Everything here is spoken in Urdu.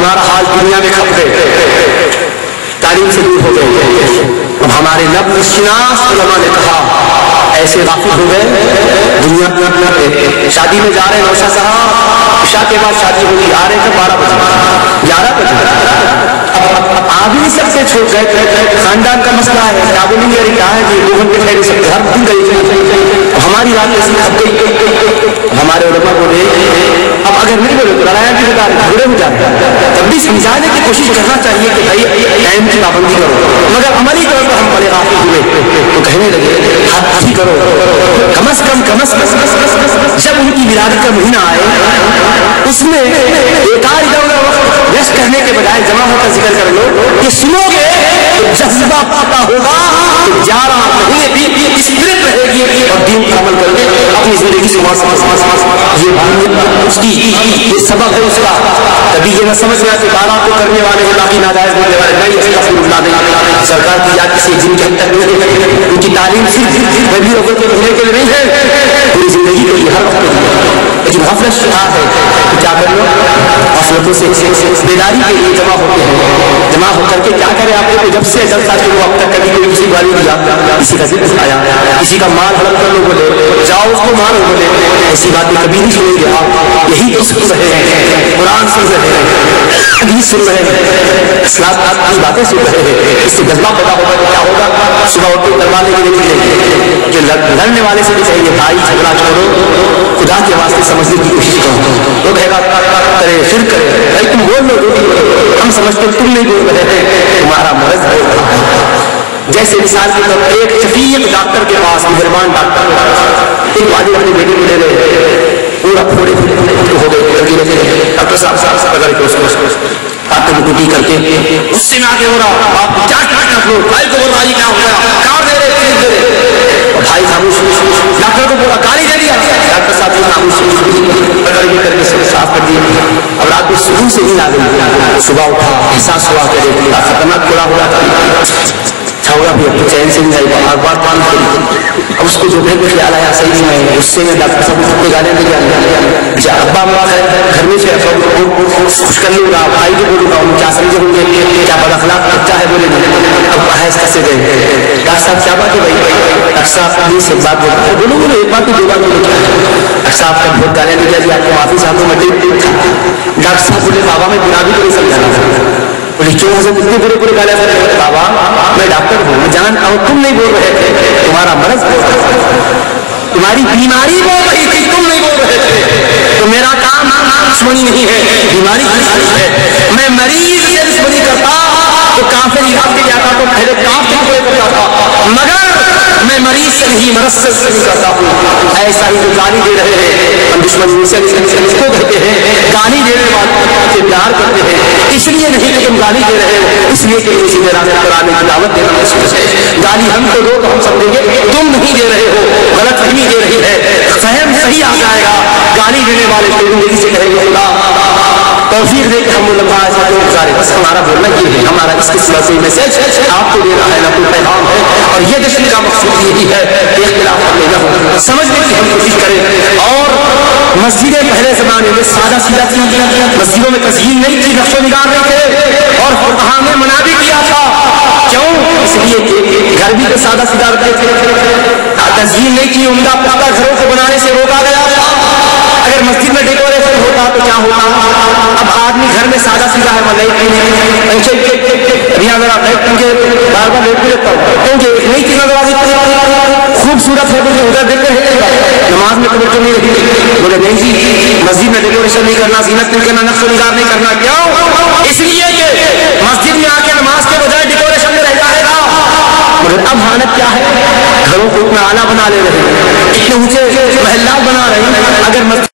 ہمارا حال دنیا میں کھپ گئے، تعلیم سے دور ہو گئے. اب ہمارے نبض شناس علماء نے کہا ایسے غافل ہو گئے دنیا شادی میں جا رہے ہیں. نوشا صاحب عشاء کے بعد شادی ہوگی، آ رہے تھے 12 بجے 11 بجے. اب آ بھی نہیں سکتے، چھوڑ گئے، خاندان کا مسئلہ ہے، کیا بولیں گے کیا ہے کہ 2 گھنٹے ٹھہر نہیں سکتے، ہر دن گئی. ہماری رات ایسی کھپ گئی. ہمارے علماء بولے اب اگر نہیں بولے تو لڑایا بھی بتا رہے جھگڑے ہو جاتے ہیں. تب بھی سمجھانے کی کوشش کرنا چاہیے کہ بھائی ٹائم کی پابندی کرو، مگر عملی طور پر ہم بڑے غافل ہوئے تو کہنے لگے حد ہی کرو، کم از کم جب ان کی ولادت کا مہینہ آئے اس میں ایک آدھ ادھر وقت ویسٹ کرنے کے بجائے جمع ہو کر ذکر کر لو کہ سنو گے جذبہ پاتا ہوگا تو 11 مہینے بھی اسپرٹ رہے گی اور دین پر عمل کر کے اپنی زندگی سے اس کی یہ سبب ہے اس کا. کبھی یہ نہ سمجھنا کہ 12 کو کرنے والے ہیں باقی ناجائز بولنے والے نہیں. اس کا فروغ نہ دیں سرکار کی یا کسی جن کے حد تک نہیں. ان کی تعلیم صرف ربیع الاول کے مہینے کے لیے نہیں ہے، پوری زندگی کے لیے ہر وقت. لیکن غفلت شکار ہے تو کیا کر لو، غفلتوں سے بیداری کے لیے جمع ہوتے ہیں. جمع ہو کر کے کیا کرے آپ کو جب سے جلسہ شروع اب تک کبھی کوئی کسی گالی دیا، کسی کا ذکر آیا، کسی کا مال ہڑپ کر لو بولے جاؤ اس کو مارو بولے، ایسی بات میں کبھی نہیں سنیں گے. آپ یہی تو سن رہے ہیں، قرآن سن رہے ہیں، حدیث سن رہے ہیں، اسلام کی باتیں سن رہے ہیں. اس سے جذبہ پیدا ہوگا تو کیا ہوگا، صبح اٹھ کے دروازے کے لیے نکلیں گے. جو لڑنے والے سے بھی چاہیے بھائی جھگڑا چھوڑو، خدا کے واسطے سمجھنے کی کوشش کرو. وہ کہے گا کرے پھر کرے بھائی تم بول لو، ہم سمجھتے تم نہیں بول رہے ہیں، تمہارا مرض بول رہا ہے. جیسے مثال کے طور پر ایک شفیق ڈاکٹر کے پاس، مہربان ڈاکٹر، ایک واجب اپنی بیٹی کو لے لے پورا پھوڑے ہو گئے. ڈاکٹر صاحب اگر ڈاکٹر کو ٹوٹی کر کے اس سے میں آگے ہو رہا آپ کیا بھائی کو بول رہا یہ کیا ہو گیا، کار دے رہے بھائی خاموش. ڈاکٹر کو بولا گالی دے دیا، ڈاکٹر صاحب خاموش کر کے صاف کر دیا. اب رات کو سکون سے نیند آ گئی، صبح اٹھا احساس ہوا کہ خطرناک بڑا ہوا تھا چھوڑا بھی اپنے چین سے نہیں آئی، بار بار پانی کری. اب اس کو جو پھر خیال آیا صحیح نہیں ہے، غصے میں ڈاکٹر صاحب کو گالیاں دے دیا. ابا اما گھر میں سے خوش کر لوں گا، بھائی کو بولوں گا، ان کیا سمجھے ہوں گے کیا بد اخلاق بچہ ہے بولے گا. اب حیض کیسے گئے ڈاکٹر صاحب کیا بات ہے بھائی، ڈاکٹر صاحب پلیز ایک بات بولتا ہے، بولو بولو ایک بات تو 2 بات بولو کیا ہے. ڈاکٹر صاحب کا بہت گالیاں دے دیا، آپ کو معافی صاحب کو مٹی. ڈاکٹر صاحب بولے بابا میں گناہ بھی تو نہیں سمجھانا تھا. بولے کیوں حضرت اتنے برے گالیاں دے رہے ہیں. بابا میں ڈاکٹر ہوں، میں جانتا ہوں تم نہیں بول رہے تھے، تمہارا مرض بول رہا تھا، تمہاری بیماری بول رہی تھی، تم نہیں بول رہے تھے. تو میرا کام دشمنی نہیں ہے، بیماری ہے. میں مریض سے دشمنی کرتا تو کافر علاج کے جاتا تو پہلے کافر کو کرتا تھا، مگر میں مریض سے نہیں مرض سے دشمنی کرتا ہوں. ایسا ہی جو گالی دے رہے ہیں ہم دشمنی سے کو کہتے ہیں، گالی دینے والوں سے پیار کرتے ہیں. اس لیے نہیں کہ تم گالی دے رہے ہو، اس لیے کہ اسی میں راستہ قرآن کی دعوت دینا مشکل ہے. گالی ہم کو دو تو ہم سمجھیں گے تم نہیں دے رہے ہو، غلط فہمی دے رہی ہے. فہم صحیح آ جائے گا. گالی دینے والے کو زندگی سے کہیں گے خدا توفیق دے کہ ہم وہ لمحہ ایسا کیوں گزارے. بس ہمارا بولنا یہ ہے، ہمارا اس قسم سے میسج آپ کو دینا ہے، نہ کوئی پیغام ہے. اور یہ جشن کا مقصود یہی ہے کہ اختلاف کرنے نہ ہو، سمجھنے کی ہم کوشش کریں. اور مسجدیں پہلے زمانے میں سادہ سیدھا تھی، مسجدوں میں تزئین نہیں تھی، نقش و نگار نہیں تھے، اور فقہاء نے منع بھی کیا تھا. کیوں؟ اس لیے کہ گھر بھی تو سادہ سیدھا رکھتے تھے، تزئین نہیں تھی، عمدہ پختہ گھروں کو بنانے سے روکا گیا تھا. اگر مسجد میں ڈیکوریشن ہوتا تو کیا ہوتا. اب آدمی گھر میں سادہ سیدھا ہے، بار بار لیٹ بھی لیتا ہوں کیونکہ نئی چیز نظر آتی خوبصورت ہے، مجھے ادھر دیکھتے ہیں نماز میں توجہ نہیں رہتی. بولے نہیں جی مسجد میں ڈیکوریشن نہیں کرنا، زینت نہیں کرنا، نقش و نگار نہیں کرنا. کیوں؟ اس لیے کہ مسجد میں آ کے نماز کے بجائے ڈیکوریشن میں رہ جائے گا. مگر اب حالت کیا ہے، گھروں کو اتنا اعلیٰ بنا لے رہے ہیں، اتنے اونچے محلات بنا رہے ہیں. اگر